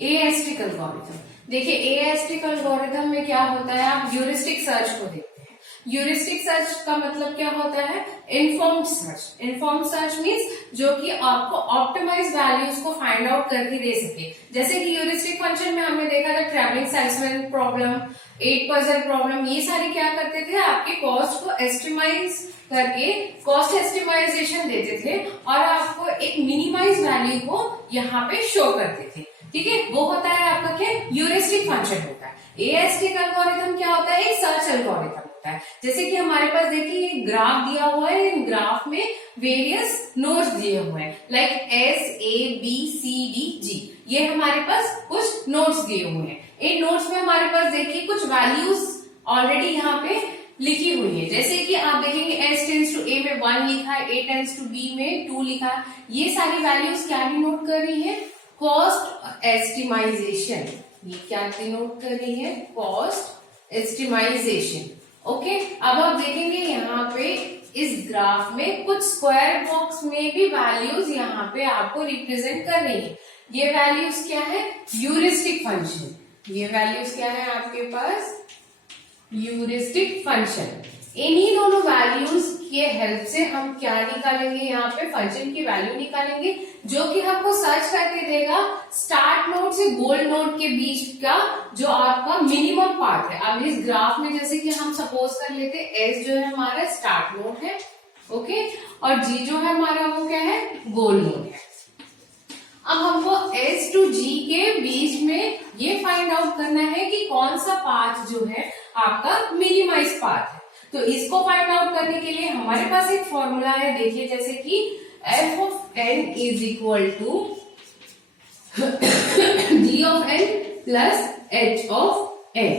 एएस्टिक algorithm. देखिए एएस्टिक algorithm में क्या होता है, आप ह्यूरिस्टिक सर्च को देखते हैं। ह्यूरिस्टिक सर्च का मतलब क्या होता है, informed search. Informed search means जो कि आपको ऑप्टिमाइज वैल्यूज को फाइंड आउट करके दे सके। जैसे कि ह्यूरिस्टिक फंक्शन में हमने देखा था travelling salesman problem, 8 puzzle problem, ये सारे क्या करते थे, आपके कॉस्ट को एस्टिमाइज करके कॉस्ट एस्टिमाइजेशन देते थे और आपको एक मिनिमाइज वैल्यू को यहाँ पे शो करते थे। ठीक है, वो होता है आपका क्या, ह्यूरिस्टिक फंक्शन होता है। एएस्टिक एल्गोरिथम क्या होता है, एक सर्च एल्गोरिथम होता है। जैसे कि हमारे पास देखिए एक ग्राफ दिया हुआ है, इन ग्राफ में वेरियस नोड्स दिए हुए हैं, लाइक SABCDG, ये हमारे पास कुछ नोड्स दिए हुए हैं। इन नोड्स में हमारे पास देखिए कुछ वैल्यूज ऑलरेडी यहाँ पे लिखी हुई है। जैसे कि आप देखेंगे S टेंस टू A में 1 लिखा है, A टेंस टू B में 2 लिखा है। ये सारी वैल्यूज क्या डिनोट कर रही है, कॉस्ट एस्टिमाइजेशन। ये क्या डिनोट कर रही है, कॉस्ट एस्टिमाइजेशन। ओके, अब आप देखेंगे यहाँ पे इस ग्राफ में कुछ स्क्वायर बॉक्स में भी वैल्यूज यहाँ पे आपको रिप्रेजेंट कर रही है। ये वैल्यूज क्या है, ह्यूरिस्टिक फंक्शन। ये वैल्यूज क्या है आपके पास, ह्यूरिस्टिक फंक्शन। इन्हीं दोनों वैल्यूज के हेल्प से हम क्या निकालेंगे, यहाँ पे फंक्शन की वैल्यू निकालेंगे जो कि हमको सर्च करके देगा स्टार्ट नोड से गोल नोड के बीच का जो आपका मिनिमम पार्ट है। अब इस ग्राफ में जैसे कि हम सपोज कर लेते S जो है हमारा स्टार्ट नोड है, ओके, और G जो है हमारा वो क्या है, गोल नोड है। अब हमको S to G के बीच में ये फाइंड आउट करना है कि कौन सा पाथ जो है आपका मिनिमाइज पाथ है। तो इसको फाइंड आउट करने के लिए हमारे पास एक फॉर्मूला है, देखिए जैसे कि f of n is equal to g of n plus h of n।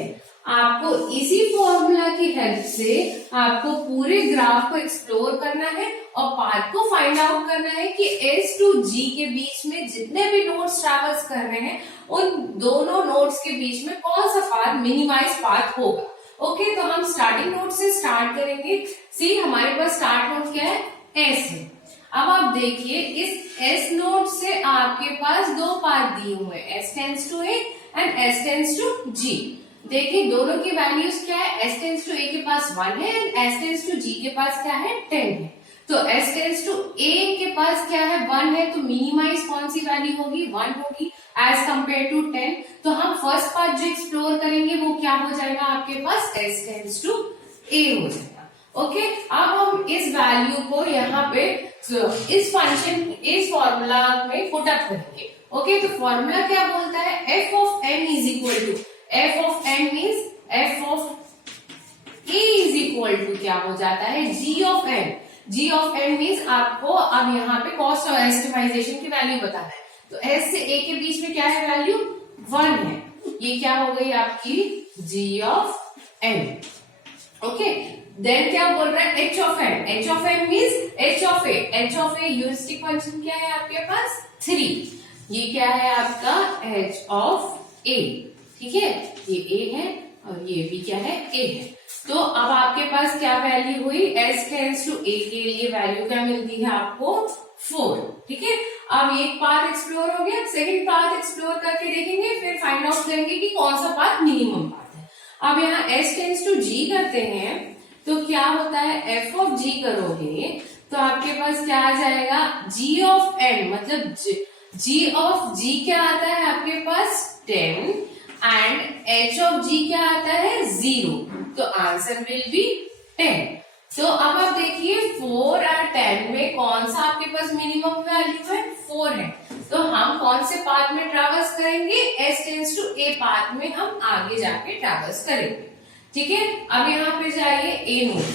आपको इसी फॉर्मूला की हेल्प से आपको पूरे ग्राफ को एक्सप्लोर करना है और पाथ को फाइंड आउट करना है कि S to G के बीच में जितने भी नोड्स ट्रैवल्स कर रहे हैं उन दोनों नोड्स के बीच में कौन सा पाथ मिनिमाइज पाथ होगा। ओके, तो हम स्टार्टिंग नोड से स्टार्ट करेंगे। सी हमारे पास स्टार्ट नोड क्या है, S है। अब आप देखिए इस S नोड से आपके पास दो पाथ दिए हुए हैं, S tends to A and S tends to G। देखिए दोनों की वैल्यूज क्या है, S टेंस टू A के पास 1 है and S tends to G के पास क्या है, 10 है। तो S टेंस टू A के पास क्या है, 1 है, तो मिनिमाइज कौन सी वैल्यू होगी, 1 होगी एज कंपेयर टू 10। तो हम फर्स्ट पार्ट जो एक्सप्लोर करेंगे वो क्या हो जाएगा आपके पास, S टेंस टू A हो जाएगा। ओके, अब हम इस वैल्यू को यहाँ पे इस फंक्शन इस फॉर्मूला में पुट अप करेंगे। ओके, तो फॉर्मूला क्या बोलता है, f of n is equal to f of n means f of a is equal to क्या हो जाता है, g of n। g of n means आपको अब यहाँ पे कॉस्ट और एस्टिमाइजेशन की वैल्यू बताना है। तो s से a के बीच में क्या है वैल्यू, 1 है। ये क्या हो गई आपकी g of n। Okay, then क्या बोल रहा है, h of n। h of n means h of a। h of a heuristic function क्या है आपके पास, 3। ये क्या है आपका h of a। ठीक है, ये a है और ये भी क्या है, a है। तो अब आपके पास क्या वैल्यू हुई, s टेंस टू a के लिए वैल्यू क्या मिलती है आपको, 4। ठीक है, अब एक पाथ एक्सप्लोर हो गया, सेकंड पाथ एक्सप्लोर करके देखेंगे, फिर फाइंड आउट करेंगे कि कौन सा पाथ मिनिमम पाथ है। अब यहाँ s टेंस टू g करते हैं तो क्या होता है, f of g करोगे तो आपके पास क्या आ जाएगा, g of n, मतलब g of g क्या आता है आपके पास 10 एंड h of g क्या आता है 0। तो आंसर विल बी 10। तो अब आप देखिए 4 और 10 में कौन सा आपके पास मिनिमम वैल्यू है, 4 है। तो हम कौन से पाथ में ट्रैवर्स करेंगे, s tends to a path में हम आगे जाके ट्रैवर्स करेंगे। ठीक है, अब यहाँ पे जाइए a नोड।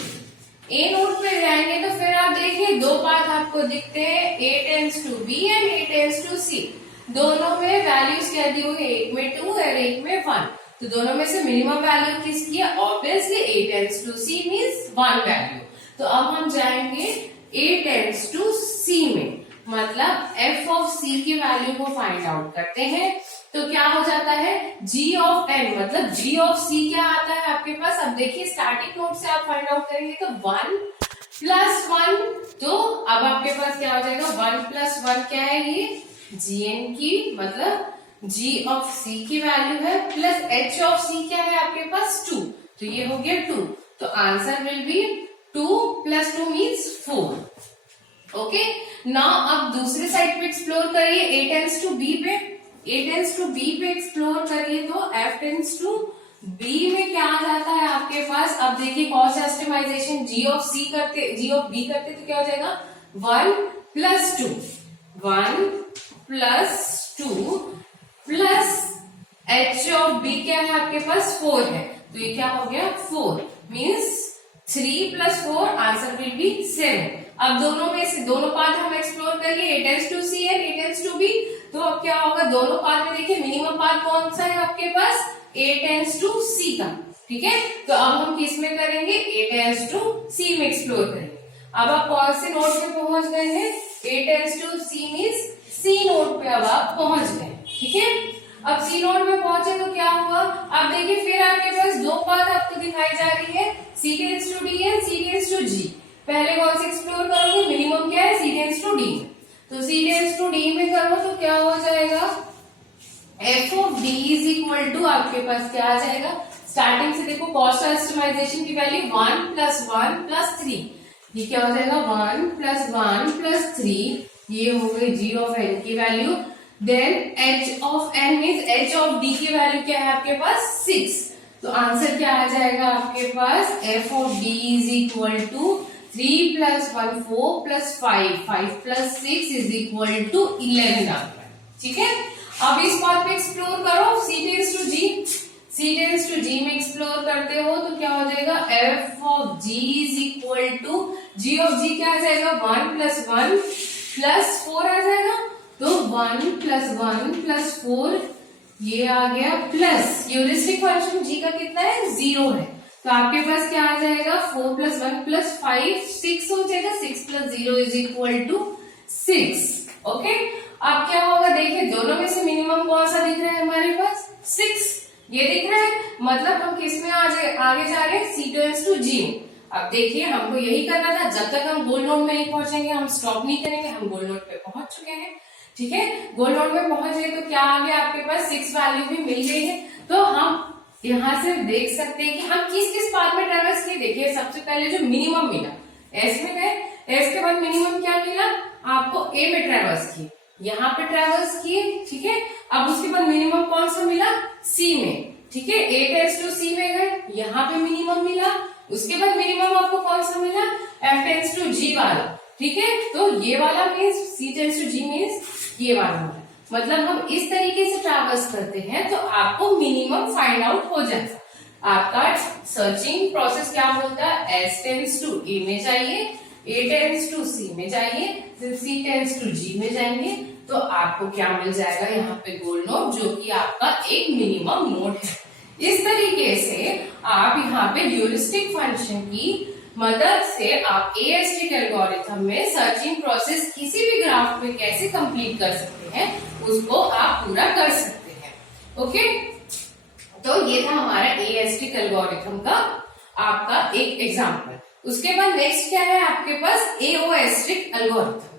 a नोड पे जाएंगे तो फिर आप देखिए दो पाथ आपको दिखते हैं, a tends to b and a tends to c। दोनों में वैल्यूज क्या दी हुई है, एक में 2 और एक में 1। तो दोनों में से मिनिमम वैल्यू किसकी है, obviously a tends to c means 1 value. तो अब हम जाएंगे a टेंस टू c में, मतलब f of c की वैल्यू को फाइंड आउट करते हैं। तो क्या हो जाता है, g of n, मतलब g of c क्या आता है आपके पास। अब देखिए स्टार्टिंग नोड से आप फाइंड आउट करेंगे तो 1 प्लस 1, तो अब आपके पास क्या हो जाएगा, 1 प्लस 1 क्या है, ये gn की मतलब g ऑफ c की वैल्यू है प्लस h ऑफ c क्या है आपके पास 2, तो ये हो गया 2, तो answer will be 2 plus 2 means 4। Okay, now अब दूसरे साइड पे एक्सप्लोर करिए, a टेंड्स टू b पे, a टेंड्स टू b पे एक्सप्लोर करिए तो f टेंड्स टू b में क्या आ जाता है आपके पास। अब देखिए कॉस्ट एस्टिमाइजेशन g ऑफ b करते तो क्या हो जाएगा 1 plus 2, 1 plus 2 plus h of b क्या है आपके पास 4 है, तो ये क्या हो गया 4 means 3 plus 4 answer will be 7। अब दोनों में से दोनों पार्ट हम एक्सप्लोर करिए, a tends to c and a tends to b, तो अब क्या होगा दोनों पार्ट में देखिए मिनिमम पार्ट कौन सा है आपके पास a टेंड्स टू c का, ठीक है। तो अब हम किस में करेंगे a टेंड्स टू c में एक्सप्लोर करेंगे। अब आप कौन से नोड पे पहुंच गए हैं, a tends to c means c node पे अब आप पहुंच गए, ठीक है। अब सी नोड में पहुंचे तो क्या हुआ, अब देखिए फिर आपके पास दो पाथ आपको दिखाई जा रही है, C tends to D and C tends to G. पहले कौन से एक्सप्लोर करोगे, मिनिमम क्या है सी टेंड्स टू डी, तो सी टेंड्स टू डी में करो तो क्या हो जाएगा f of d is equal to आपके पास क्या आ जाएगा, स्टार्टिंग से देखो कॉस्ट एस्टिमाइजेशन की वैल्यू 1 प्लस 1 प्लस 3, ये क्या हो जाएगा 1 प्लस 1 प्लस 3, ये हो गई जी ऑफ एन की value. Then h of n means h of d की वैल्यू क्या है आपके पास 6, तो आंसर क्या आ जाएगा आपके पास f of d is equal to 3 plus 1 4 plus 5 5 plus 6 is equal to 11 आपका, ठीक है। अब इस बात पे एक्सप्लोर करो, c टेंड्स टू g में एक्सप्लोर करते हो तो क्या हो जाएगा f of g is equal to g of g क्या आ जाएगा 1 प्लस 1 प्लस 4 आ जाएगा, तो 1 प्लस 1 प्लस 4 ये आ गया प्लस ह्यूरिस्टिक फंक्शन g का कितना है 0 है, तो आपके पास क्या आ जाएगा 4 प्लस 1 प्लस 5 6 हो जाएगा, 6 plus 0 is equal to 6। Okay, अब क्या होगा देखिए दोनों में से मिनिमम कौन सा दिख रहा है हमारे पास 6, ये दिख रहा है, मतलब हम किस में आगे जा रहे हैं सी टेंड्स टू जी। अब देखिए हमको यही करना था, जब तक हम गोल नोड में नहीं पहुंचेंगे हम स्टॉप नहीं करेंगे, हम गोल नोड पे पहुंच चुके हैं, ठीक है। गोल नोड में पहुंच गए तो क्या आ गया आपके पास 6 वैल्यू भी मिल गई है, तो हम यहाँ से देख सकते हैं कि हम किस किस पाथ में ट्रेवल्स किए। देखिए सबसे पहले जो मिनिमम मिला एस में गए, एस के बाद मिनिमम क्या मिला आपको ए में ट्रेवल्स किए, यहाँ पे ट्रेवल्स किए, ठीक है। अब उसके बाद मिनिमम कौन सा मिला सी में, ठीक है, ए टेंड्स टू सी में गए, यहाँ पे मिनिमम मिला, उसके बाद मिनिमम आपको कौन सा मिला एफ टेंड्स टू जी वाला, ठीक है। तो ये वाला means c tends to g means ये वाला होगा, मतलब हम इस तरीके से ट्रैवर्स करते हैं तो आपको मिनिमम फाइंड आउट हो जाएगा। आपका सर्चिंग प्रोसेस क्या बोलता है एस टेंड्स टू ए में जाइए, ए टेंड्स टू सी में जाइए, फिर सी टेंड्स टू जी में जाएंगे, तो आपको क्या मिल जाएगा यहाँ पे गोल नोड जो कि आपका एक मिनिमम नोड है। इस तरीके से आप यहाँ पे ह्यूरिस्टिक फंक्शन की मदद से आप एएसटी एल्गोरिथम में सर्चिंग प्रोसेस किसी भी ग्राफ में कैसे कंप्लीट कर सकते हैं उसको आप पूरा कर सकते हैं। ओके, तो ये था हमारा एएसटी एल्गोरिथम का आपका एक एग्जांपल। उसके बाद नेक्स्ट क्या है आपके पास एओएस्टिक एल्गोरिथम।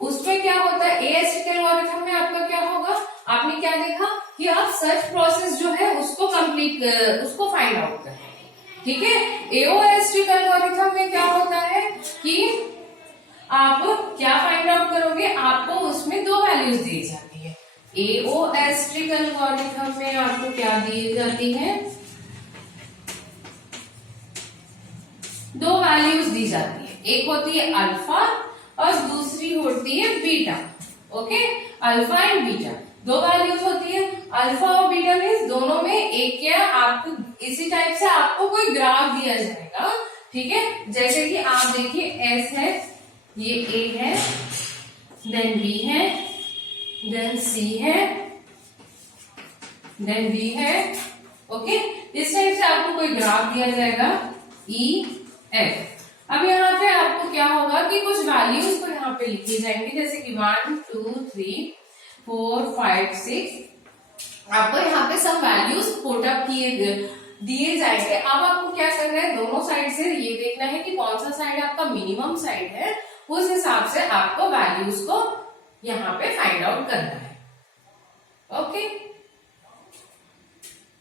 उसमें क्या होता है एएस्टिक एल्गोरिथम में आपका क्या होगा, आपने क्या देखा कि आप सर्च प्रोसेस जो है उसको उसको फाइंड आउट करें, ठीक है। एओएसटिक एल्गोरिथम में क्या होता है कि आप क्या फाइंड आउट करोगे, आपको उसमें दो वैल्यूज दी जाती है। एओएस्टिक एल्गोरिथम में आपको क्या दी जाती है, दो वैल्यूज दी जाती है, एक होती है अल्फा और दूसरी होती है beta. Okay, alpha and beta दो वैल्यूज होती है, अल्फा और बीटा मीन्स दोनों में एक क्या आपको इसी टाइप से आपको कोई ग्राफ दिया जाएगा, ठीक है। जैसे कि आप देखिए एस है, ये ए है, देन बी है, देन सी है, देन बी है। ओके, इस टाइप से आपको कोई ग्राफ दिया जाएगा ई एफ। अब यहाँ पे आपको क्या होगा कि कुछ वैल्यूज को यहाँ पे लिखी जाएंगी, जैसे कि 1 2 3 4 5 6 आपको यहाँ पे सब वैल्यूज पुट अप दिए जाएंगे। अब आपको क्या करना है, दोनों साइड से ये देखना है कि कौन सा साइड आपका मिनिमम साइड है, उस हिसाब से आपको वैल्यूज को यहाँ पे फाइंड आउट करना है।